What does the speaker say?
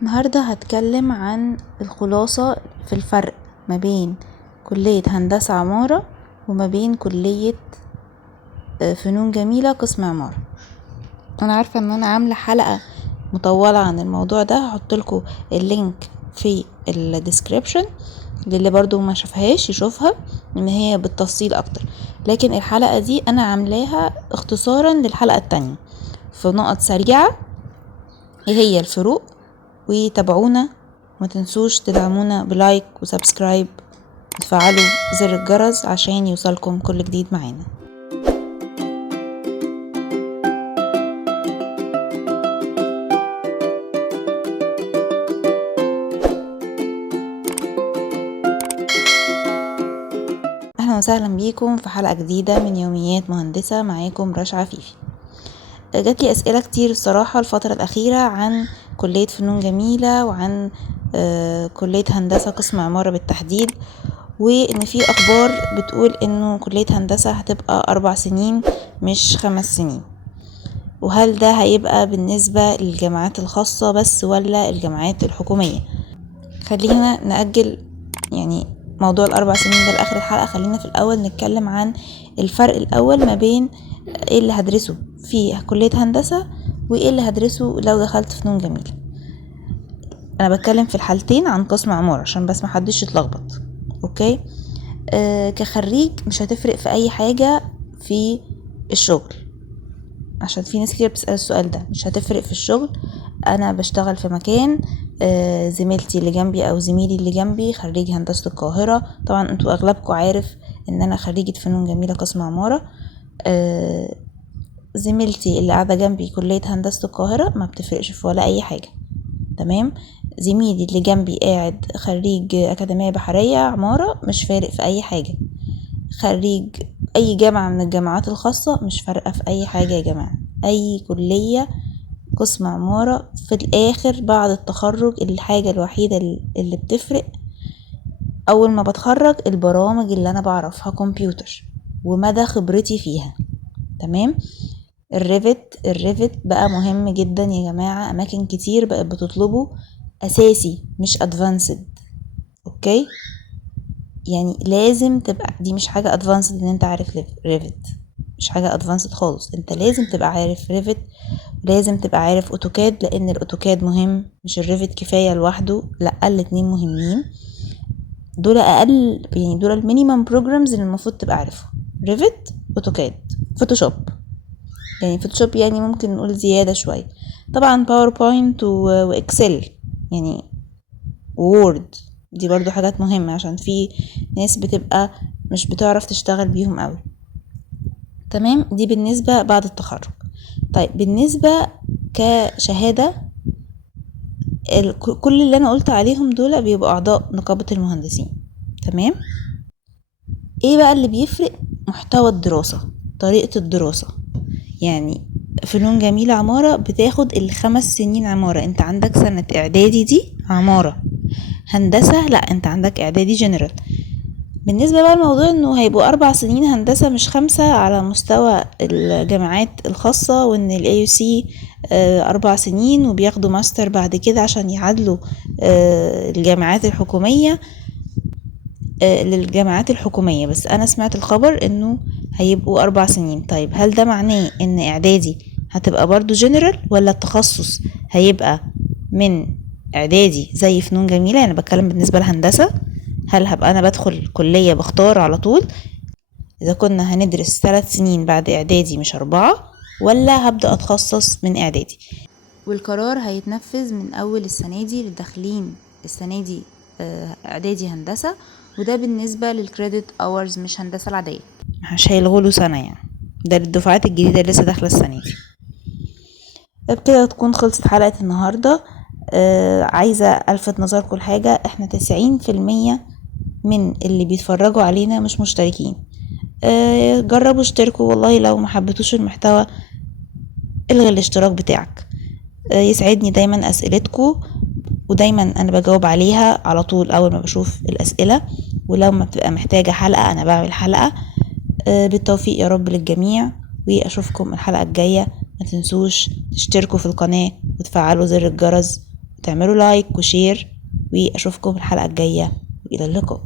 النهاردة هتكلم عن الخلاصة في الفرق ما بين كلية هندسة عمارة وما بين كلية فنون جميلة قسم عمارة. انا عارفة ان انا عاملة حلقة مطولة عن الموضوع ده، هحطلكوا اللينك في الديسكريبشن للي برضو ما شافهاش يشوفها ان هي بالتفصيل اكتر. لكن الحلقة دي انا عاملاها اختصارا للحلقة التانية في نقط سريعة ايه هي الفروق، وتابعونا وما تنسوش تدعمونا بلايك وسبسكرايب وتفعلوا زر الجرس عشان يوصلكم كل جديد معانا. اهلا وسهلا بيكم في حلقة جديدة من يوميات مهندسة. معاكم رشا عفيفي. جاتلي اسئلة كتير الصراحة الفترة الاخيرة عن كلية فنون جميلة وعن كلية هندسة قسم عمارة بالتحديد، وان في اخبار بتقول انه كلية هندسة هتبقى 4 سنين مش 5 سنين، وهل ده هيبقى بالنسبة للجامعات الخاصة بس ولا الجامعات الحكومية؟ خلينا نأجل يعني موضوع ال4 سنين ده لآخر الحلقة. خلينا في الأول نتكلم عن الفرق الأول ما بين ايه اللي هدرسه في كلية هندسة وايه اللي هدرسه لو دخلت فنون جميلة. أنا بتكلم في الحالتين عن قسم عمارة عشان بس محدش يتلخبط. اوكي، كخريج مش هتفرق في أي حاجة في الشغل، عشان في ناس كتير بتسأل السؤال ده. مش هتفرق في الشغل. انا بشتغل في مكان، زميلتي اللي جنبي او زميلي اللي جنبي خريج هندسة القاهرة. طبعا انتوا اغلبكم عارف ان انا خريجة فنون جميلة قسم عمارة. زميلتي اللي قاعدة جنبي كلية هندسة القاهرة ما بتفرقش في ولا اي حاجة. تمام. زميلي اللي جنبي قاعد خريج اكاديمية بحرية عمارة، مش فارق في اي حاجة. خريج اي جامعة من الجامعات الخاصة، مش فارقة في اي حاجة يا جماعة. اي كلية قسم عمارة في الاخر بعد التخرج الحاجة الوحيدة اللي بتفرق اول ما بتخرج البرامج اللي انا بعرفها كمبيوتر ومدى خبرتي فيها. تمام. الريفت بقى مهم جدا يا جماعة. اماكن كتير بقت بتطلبه اساسي مش ادفانسد. اوكي، يعني لازم تبقى دي مش حاجة ادفانسد ان انت عارف ريفت، مش حاجة ادفانسد خالص. انت لازم تبقى عارف ريفت، لازم تبقى عارف اوتوكاد لان الاوتوكاد مهم، مش الريفت كفاية لوحده. لا، الاتنين مهمين. دول اقل يعني دول المينيمم بروجرامز اللي المفروض تبقى عارفهم: ريفت، اوتوكاد، فوتوشوب. يعني فوتوشوب يعني ممكن نقول زيادة شوية. طبعا باوربوينت واكسل يعني وورد، دي برضو حاجات مهمة عشان في ناس بتبقى مش بتعرف تشتغل بيهم قوي. تمام، دي بالنسبة بعد التخرج. طيب بالنسبة كشهادة، كل اللي انا قلت عليهم دول بيبقوا اعضاء نقابة المهندسين. تمام. ايه بقى اللي بيفرق؟ محتوى الدراسة، طريقة الدراسة. يعني فنون جميلة عمارة بتاخد ال5 سنين عمارة، انت عندك سنة اعدادي دي عمارة. هندسة لا، انت عندك اعدادي جنرال. بالنسبة بقى الموضوع انه هيبقوا 4 سنين هندسة مش 5 على مستوى الجامعات الخاصة، وان ال AUC 4 سنين وبياخدوا ماستر بعد كده عشان يعادلوا الجامعات الحكومية. للجامعات الحكومية بس انا سمعت الخبر انه هيبقوا 4 سنين. طيب هل ده معناه ان اعدادي هتبقى برضو جنرال ولا التخصص هيبقى من اعدادي زي فنون جميلة؟ يعني بتكلم بالنسبة لهندسة، هل هبقى انا بدخل كلية بختار على طول اذا كنا هندرس 3 سنين بعد اعدادي مش 4، ولا هبدأ اتخصص من اعدادي؟ والقرار هيتنفذ من اول السنة دي للداخلين السنة دي اعدادي هندسة. وده بالنسبة للكريدت اورز مش هندسة العادية، مش هيلغوا له سنة يعني. ده للدفعات الجديدة اللي لسه داخلة السنة دي. بكده تكون خلصت حلقة النهاردة. عايزة الفت نظركم لحاجة: احنا 90% من اللي بيتفرجوا علينا مش مشتركين. جربوا اشتركوا، والله لو ما حبيتوش المحتوى الغي الاشتراك بتاعك. يسعدني دايما اسئلتكم، ودايما انا بجاوب عليها على طول اول ما بشوف الاسئلة، ولو ما بتبقى محتاجة حلقة انا بعمل حلقة. بالتوفيق يا رب للجميع، واشوفكم الحلقة الجاية. ما تنسوش تشتركوا في القناة وتفعلوا زر الجرس تعملوا لايك وشير، واشوفكم الحلقة الجاية، والى اللقاء.